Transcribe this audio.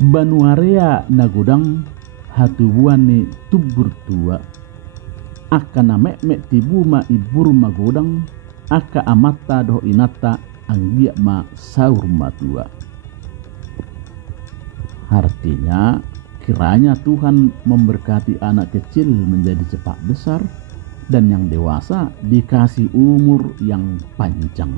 Banuarea nagudang hatubuan ni tubur tua. Aka na mek tibu ma ibur magodang, aka amata doh inata anggia ma saur matua. Artinya kiranya Tuhan memberkati anak kecil menjadi cepat besar dan yang dewasa dikasih umur yang panjang.